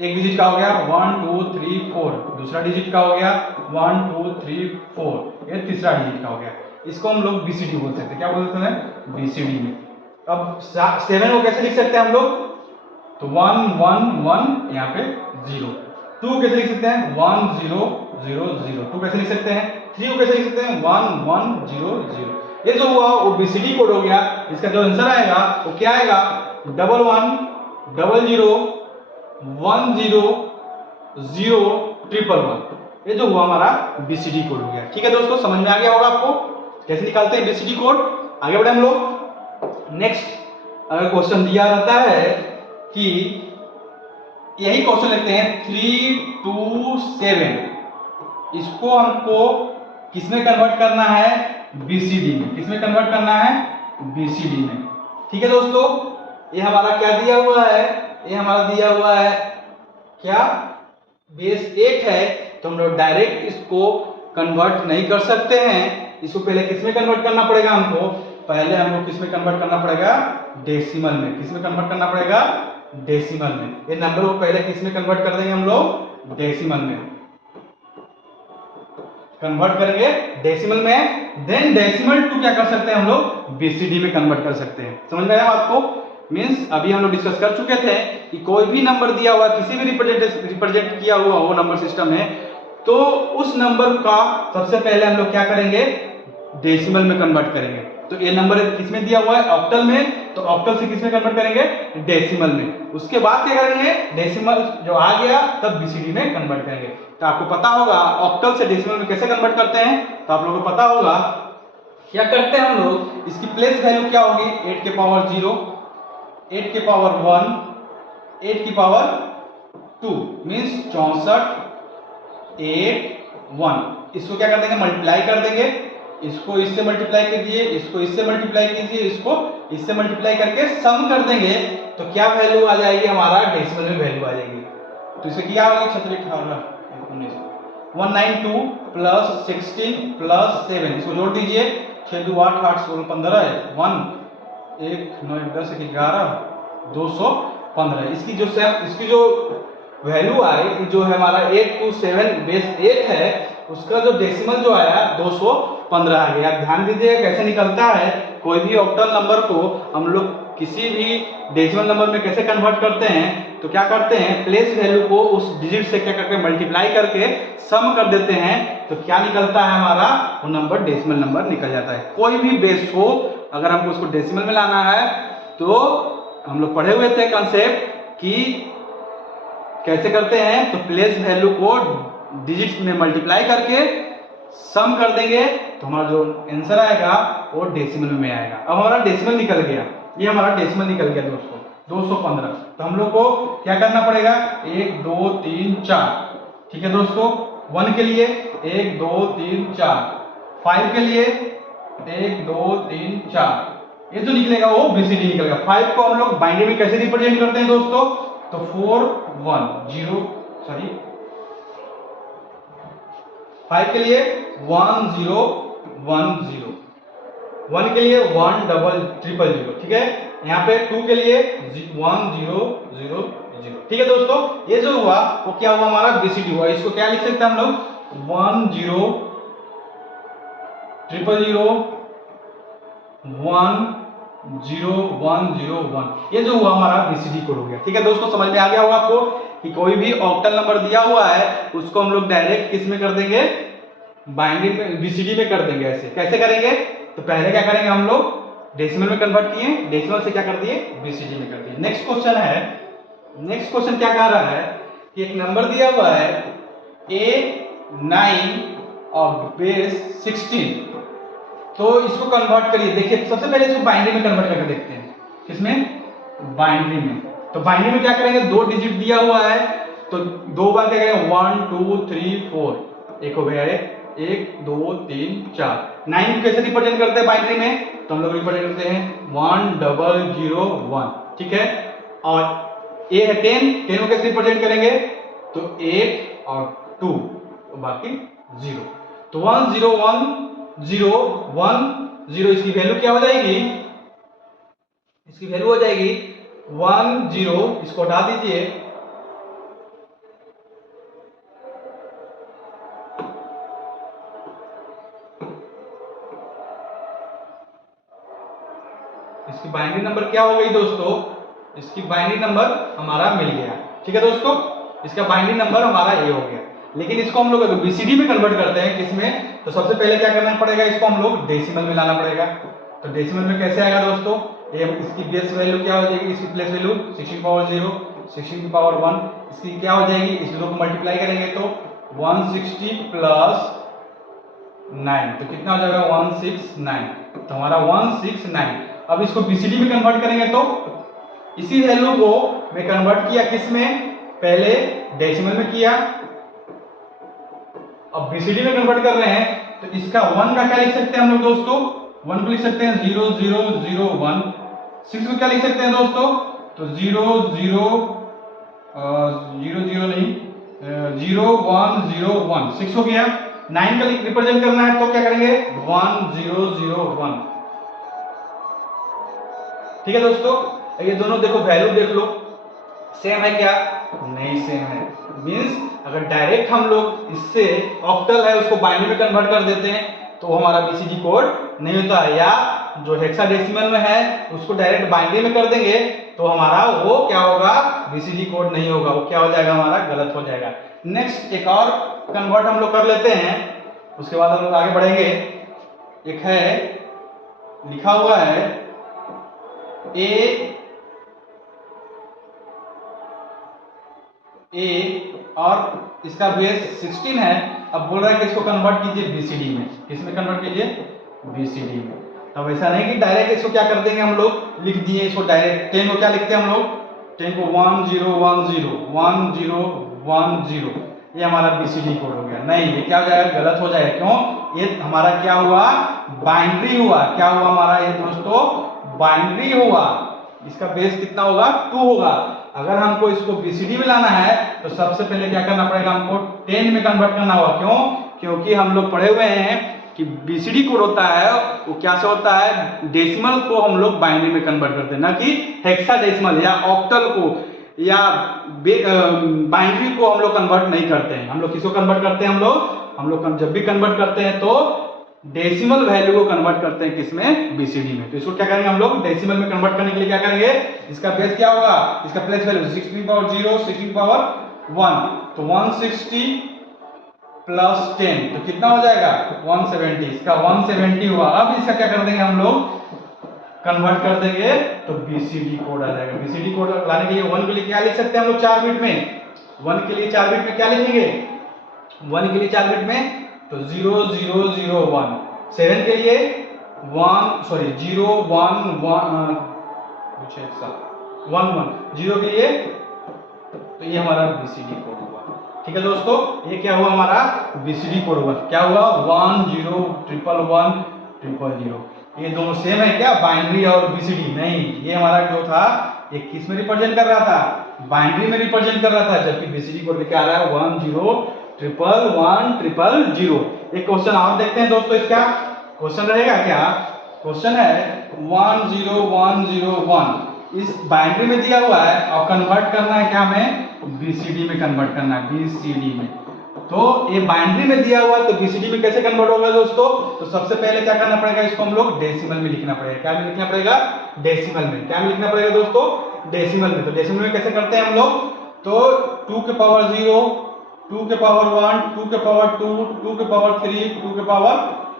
एक डिजिट का हो गया 1 2 3 4, दूसरा डिजिट का हो गया 1 2 3 4, ये तीसरा डिजिट का हो गया। इसको हम लोग बीसीडी बोल सकते हैं। क्या बोल सकते हैं? बीसीडी में। अब 7 को कैसे लिख सकते हैं हम लोग? तो 1 1 1 यहाँ पे 0। 2 कैसे लिख सकते हैं? 1 0 0 0। 2 कैसे लिख सकते हैं? 3 को कैसे लिख सकते हैं? 1 1 0 0। ये जो हुआ वो बीसीडी कोड हो गया। इसका जो आंसर आएगा वो क्या आएगा? 1 1 0 0 1 0 0 1 1। ये जो हुआ हमारा बीसीडी कोड हो गया, ठीक है दोस्तों। समझ में आ गया होगा आपको कैसे निकालते हैं बीसीडी कोड। आगे बढ़े हम लोग। नेक्स्ट अगर क्वेश्चन दिया रहता है कि यही क्वेश्चन लेते हैं 3 2 7, इसको हमको किसमें कन्वर्ट करना है? बीसीडी में। किसमें कन्वर्ट करना है? बीसीडी में, ठीक है दोस्तों। ये हमारा क्या दिया हुआ है? ये हमारा दिया हुआ है क्या? बेस 8 है, तो हम लोग डायरेक्ट इसको कन्वर्ट नहीं कर सकते हैं। इसको पहले किसमें कन्वर्ट करना पड़ेगा हमको? पहले हमको किसमें कन्वर्ट करना पड़ेगा? डेसिमल में। किसमें कन्वर्ट करना पड़ेगा? डेसिमल में। ये नंबर को पहले किसमें कन्वर्ट कर देंगे हम लोग? डेसिमल में कन्वर्ट करेंगे, डेसिमल में। देन डेसिमल टू क्या कर सकते हैं हम लोग? बीसीडी में कन्वर्ट कर सकते हैं। समझ में आया आपको? मींस अभी हम लोग डिस्कस कर चुके थे कि कोई भी नंबर दिया हुआ, किसी भी रिप्रेजेंट किया हुआ वो नंबर सिस्टम है, तो उस नंबर का सबसे पहले हम लोग क्या करेंगे? डेसिमल में कन्वर्ट करेंगे। तो ये नंबर किसमें दिया हुआ है? ऑक्टल में, तो ऑक्टल से किसमें कन्वर्ट करेंगे? डेसिमल में। उसके बाद क्या करेंगे? डेसिमल जो आ गया तब बीसीडी में कन्वर्ट करेंगे। तो आपको पता होगा ऑक्टल से डेसिमल में कैसे कन्वर्ट करते हैं, तो आप लोगों को पता होगा क्या करते हैं हम लोग। इसकी प्लेस वैल्यू क्या होगी? 8 के पावर 0, 8 के पावर 1, 8 की पावर 2, मीन्स 64 8 1। इसको क्या कर देंगे? मल्टीप्लाई कर देंगे। इसको इससे मल्टीप्लाई कीजिए, इसको इससे मल्टीप्लाई कीजिए, इसको इससे मल्टीप्लाई करके सम कर देंगे तो क्या वैल्यू आ जाएगी हमारा डेसिमल में वैल्यू आ जाएगी। तो इसे क्या होगी 192 प्लस 16 प्लस 7, इसको जोड़ दीजिए 6 2 8 8 16 15 है 1 1 9 10 11 215। इसकी जो वैल्यू आई जो है हमारा 827 बेस 8 है, उसका जो डेसिमल जो आया 215 आ गया। ध्यान दीजिए कैसे निकलता है, कोई भी ऑक्टल नंबर को हम लोग किसी भी डेसिमल नंबर में कैसे कन्वर्ट करते हैं, तो क्या करते हैं प्लेस वैल्यू को उस डिजिट से क्या करके मल्टीप्लाई करके सम कर देते हैं, तो क्या निकलता है हमारा वो नंबर डेसिमल नंबर निकल जाता है। कोई भी बेस हो अगर हमको उसको डेसिमल में लाना है तो हम लोग पढ़े हुए थे कंसेप्ट कि कैसे करते हैं, तो प्लेस वैल्यू को डिजिट में मल्टीप्लाई करके सम कर देंगे तो हमारा जो आंसर आएगा वो डेसिमल में आएगा। अब हमारा डेसिमल निकल गया, ये हमारा डेसिमल निकल गया दोस्तों 215। तो हम लोग को क्या करना पड़ेगा 1 2 3 4, ठीक है दोस्तों। 1 के लिए 1 2 3 4, 5 के लिए 1 2 3 4, ये जो निकलेगा वो बीसीडी निकलेगा। 5 को हम लोग बाइनरी में कैसे रिप्रेजेंट करते हैं दोस्तों, तो 4 1 0 सॉरी 5 के लिए 1 0 1 0, 1 के लिए 1 डबल ट्रिपल 0, ठीक है। यहाँ पे 2 के लिए 1 0 0 0, ठीक है दोस्तों। ये जो हुआ वो क्या हुआ हमारा बीसीडी हुआ। इसको क्या लिख सकते हैं हम लोग 1 0 ट्रिपल 0 1 0 1 0 1, ये जो हुआ हमारा बीसीडी कोड हो गया। ठीक है दोस्तों, समझ में आ गया होगा आपको कि कोई भी ऑक्टल नंबर दिया हुआ है उसको हम लोग डायरेक्ट किस में कर देंगे, बाइनरी में बीसीडी में कर देंगे। ऐसे कैसे करेंगे, तो पहले क्या करेंगे हम लोग डेसिमल में कन्वर्ट किए, डेसिमल से क्या कर दिए बीसीडी में कर दिए। नेक्स्ट क्वेश्चन है, नेक्स्ट क्वेश्चन क्या कह रहा है कि एक नंबर दिया हुआ है A9 और बेस 16, तो इसको कन्वर्ट करिए। देखिए सबसे पहले इसको बाइनरी में कन्वर्ट करके देखते हैं, किसमें बाइनरी में। तो बाइनरी में क्या करेंगे, 2 डिजिट दिया हुआ है तो 2 बार क्या करेंगे 1 2 3 4, एक हो गया 1 2 3 4। 9 को कैसे रिप्रेजेंट करते हैं बाइनरी में, तो हम लोग रिप्रेजेंट करते हैं 1 0 0 1, ठीक है। और ए है 10 को कैसे रिप्रेजेंट करेंगे, तो 8 और 2 बाकी 0। तो 1 0 1 0 1 0, इसकी वैल्यू क्या हो जाएगी, इसकी वैल्यू हो जाएगी 1 0, इसको हटा दीजिए, इसकी बाइनरी नंबर क्या हो गई दोस्तों, इसकी बाइनरी नंबर हमारा मिल गया। ठीक है दोस्तों, इसका बाइनरी नंबर हमारा ये हो गया। लेकिन इसको हम लोग अगर बीसीडी में कन्वर्ट करते हैं किसमें, तो सबसे पहले क्या करना पड़ेगा, इसको हम लोग डेसिमल में लाना पड़ेगा। तो डेसिमल में कैसे आएगा दोस्तों, ये इसकी बेस वैल्यू क्या हो जाएगी, इसकी प्लेस वैल्यू 16 पावर 0 16 पावर 1, इसकी क्या हो जाएगी, इस दोनों को मल्टीप्लाई करेंगे तो 160 प्लस 9, तो कितना हो जाएगा 169, तो हमारा 169। अब इसको बीसीडी में कन्वर्ट करेंगे तो इसी वैल्यू को मैं कन्वर्ट किया किस में, पहले डेसिमल में किया, अब बीसीडी में कन्वर्ट कर रहे हैं तो इसका 1 का क्या लिख सकते हैं हम लोग दोस्तों, 1 को लिख सकते हैं 0 0 0 1। 6 को क्या लिख सकते हैं दोस्तों, तो 0 0 0 0 नहीं 0 1 0 1, 6 हो गया। 9 का रिप्रेजेंट करना है तो क्या करेंगे 1 0 0 1। ठीक है दोस्तों, ये दोनों देखो वैल्यू देख लो, सेम है क्या, नहीं सेम है। मींस अगर डायरेक्ट हम लोग इससे ऑक्टल है उसको बाइनरी में कन्वर्ट कर देते हैं तो हमारा बीसीडी कोड नहीं होता है, या जो हेक्साडेसिमल में है उसको डायरेक्ट बाइनरी में कर देंगे तो हमारा वो क्या होगा, बीसीडी कोड नहीं होगा, वो क्या हो जाएगा हमारा गलत हो जाएगा। नेक्स्ट एक और कन्वर्ट हम लोग कर लेते हैं, उसके बाद हम लोग आगे बढ़ेंगे। एक है लिखा हुआ है ए और इसका बेस 16 है। अब बोल रहा है कि इसको कन्वर्ट कीजिए बीसीडी में, किसमें कन्वर्ट कीजिए, बीसीडी में। तब ऐसा नहीं कि डायरेक्ट इसको क्या कर देंगे हम लोग, लिख दिए इसको डायरेक्ट। 10 को क्या लिखते हैं हम लोग, 10 को 1 0 1 0 1 0 1 0, ये हमारा बीसीडी कोड हो गया। नहीं, ये क्या हो जाएगा, गलत हो जाएगा। क्यों, ये हमारा क्या हुआ, बाइनरी हुआ। क्या हुआ हमारा ये दोस्तों, बाइनरी हुआ। इसका बेस कितना होगा 2 होगा। अगर हमको इसको बीसीडी में लाना है तो सबसे पहले क्या करना पड़ेगा, हमको 10 में कन्वर्ट करना होगा। क्यों? क्योंकि हम लोग पढ़े हुए हैं कि बीसीडी कोड होता है वो क्या से होता है, डेसिमल को हम लोग बाइनरी में कन्वर्ट करते हैं, ना कि हेक्साडेसिमल या ऑक्टल को या बाइनरी को हम लोग कन्वर्ट नहीं करते हैं। हम लोग किसको कन्वर्ट करते हैं, हम लोग जब भी कन्वर्ट करते हैं तो डेसिमल वैल्यू को कन्वर्ट करते हैं किसमें, बीसीडी में। तो इसको क्या करेंगे हम लोग, डेसिमल में कन्वर्ट करने के लिए क्या करेंगे, इसका बेस क्या होगा, इसका प्लेस वैल्यू 16 पावर 0 16 पावर 1, तो 160 प्लस 10 तो कितना हो जाएगा 170, इसका 170 हुआ। अब इसका क्या कर देंगे हम लोग, कन्वर्ट कर देंगे तो बीसीडी कोड आ जाएगा। बीसीडी कोड लाने के लिए 1 के लिए क्या लिख सकते हैं हम लोग 4 बिट में, 1 के लिए 4 बिट में क्या लिखेंगे, 1 के लिए 4 बिट में तो 0001, 7 के लिए 0 1 1 कुछ ऐसा 1 1 0 के लिए, तो ये हमारा बीसीडी कोड हुआ। ठीक है दोस्तों, ये क्या हुआ हमारा बीसीडी कोड हुआ। क्या हुआ 1 0 1 1 0 0। ये दोनों सेम है क्या, बाइनरी और बीसीडी? नहीं, ये हमारा जो था ये किस में रिप्रेजेंट कर रहा था, बाइनरी में रिप्रेजेंट कर रहा था, जबकि बीसीडी कोड में क्या आ रहा है 1 0 1 1 1 0 0। एक क्वेश्चन आप देखते हैं दोस्तों, इसका क्वेश्चन रहेगा क्या, क्वेश्चन है 1 0 1 0 1 इस बाइनरी में दिया हुआ है और कन्वर्ट करना है क्या, हमें बीसीडी में कन्वर्ट करना है, बीसीडी में। तो ये बाइनरी में दिया हुआ है तो बीसीडी में कैसे कन्वर्ट होगा दोस्तों, तो सबसे पहले क्या करना पड़ेगा, इसको हम लोग डेसिमल में लिखना पड़ेगा। क्या में लिखना पड़ेगा, डेसिमल में। क्या में लिखना पड़ेगा दोस्तों, डेसिमल में। तो डेसिमल में कैसे करते हैं हम लोग, तो 2 के पावर 0 2 के पावर 1 2 के पावर 2 2 के पावर 3 2 के पावर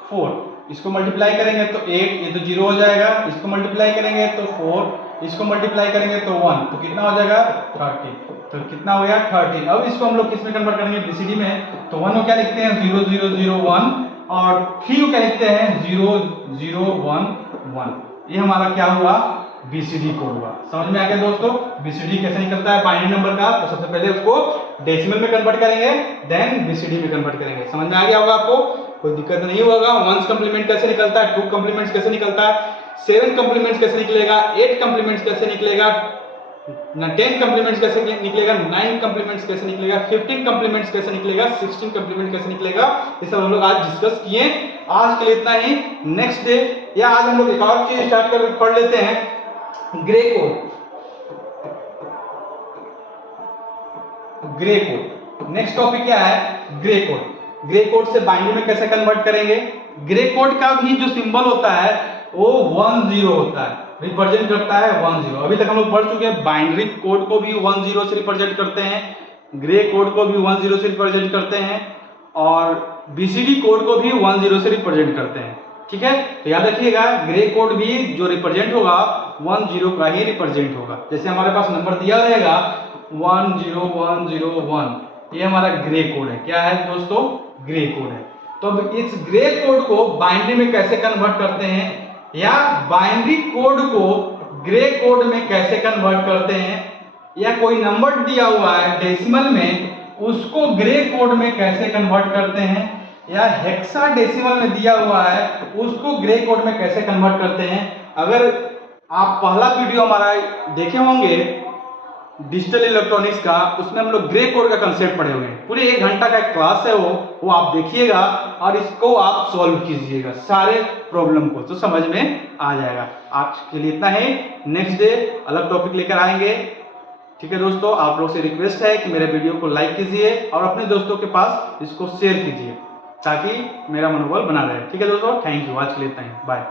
4, इसको मल्टीप्लाई करेंगे तो 8, ये तो 0 हो जाएगा, इसको मल्टीप्लाई करेंगे तो 4, इसको मल्टीप्लाई करेंगे तो 1, तो कितना हो जाएगा 30, तो कितना हो गया 13। अब इसको हम लोग किस में कन्वर्ट करेंगे, बीसीडी में। तो 1 को क्या लिखते हैं 0 0 0 1 और 3 को क्या लिखते हैं 0 0 1 1। ये हमारा क्या हुआ, बीसीडी कोड हुआ। समझ में आ गया दोस्तों, बीसीडी कैसे निकलता है बाइनरी नंबर का, तो सबसे पहले उसको डेसिमल में कन्वर्ट करेंगे, देन बीसीडी में कन्वर्ट करेंगे। समझ में आ गया होगा आपको, कोई दिक्कत नहीं होगा। 1 कंप्लीमेंट कैसे निकलता है, 2 कंप्लीमेंट कैसे निकलता है, 7 कंप्लीमेंट कैसे निकलेगा, 8 कंप्लीमेंट कैसे निकलेगा, 10 कंप्लीमेंट्स कैसे निकलेगा, 9 कंप्लीमेंट्स कैसे निकलेगा, 15 कंप्लीमेंट्स कैसे निकलेगा, 16 कंप्लीमेंट कैसे निकलेगा, ये सब हम लोग आज डिस्कस किए। आज के लिए इतना ही। नेक्स्ट डे या आज हम लोग एक और चीज स्टार्ट कर पढ़ लेते हैं, grey code. Grey code next topic क्या है, ग्रे कोड। ग्रे कोड से बाइनरी में कैसे कन्वर्ट करेंगे। ग्रे कोड का भी जो सिंबल होता है वो 1 0 होता है, रिप्रेजेंट करता है 1 0। अभी तक हम लोग पढ़ चुके हैं, बाइनरी कोड को भी 1 0 से रिप्रेजेंट करते हैं, ग्रे कोड को भी 1 0 से रिप्रेजेंट करते हैं और बीसीडी कोड को भी 1 0 से रिप्रेजेंट करते हैं। ठीक है, तो याद रखिएगा ग्रे कोड भी जो रिप्रेजेंट होगा 1 0 का ही रिप्रेजेंट होगा। जैसे हमारे पास नंबर दिया रहेगा 1 0 1 0 1, ये हमारा ग्रे कोड है। क्या है दोस्तों, ग्रे कोड है। तो अब इस ग्रे कोड को बाइनरी में कैसे कन्वर्ट करते हैं या बाइनरी कोड को ग्रे कोड में कैसे कन्वर्ट करते हैं, या कोई नंबर दिया हुआ है डेसिमल में उसको ग्रे कोड में कैसे कन्वर्ट करते हैं, या हेक्साडेसिमल में दिया हुआ है उसको ग्रे कोड में कैसे कन्वर्ट करते हैं। अगर आप पहला वीडियो हमारा देखे होंगे डिजिटल इलेक्ट्रॉनिक्स का, उसमें हम लोग ग्रे कोड का कंसेप्ट पढ़े हुए हैं। पूरे 1 घंटा का क्लास है वो आप देखिएगा और इसको आप सॉल्व कीजिएगा सारे प्रॉब्लम को, तो समझ में आ जाएगा। आज के लिए इतना ही, नेक्स्ट डे अलग टॉपिक लेकर आएंगे। ठीक है दोस्तों, आप लोग से रिक्वेस्ट है कि मेरे वीडियो को लाइक कीजिए और अपने दोस्तों के पास इसको शेयर कीजिए ताकि मेरा मनोबल बना रहे। ठीक है दोस्तों, थैंक यू। आज के लिए इतना ही, बाय।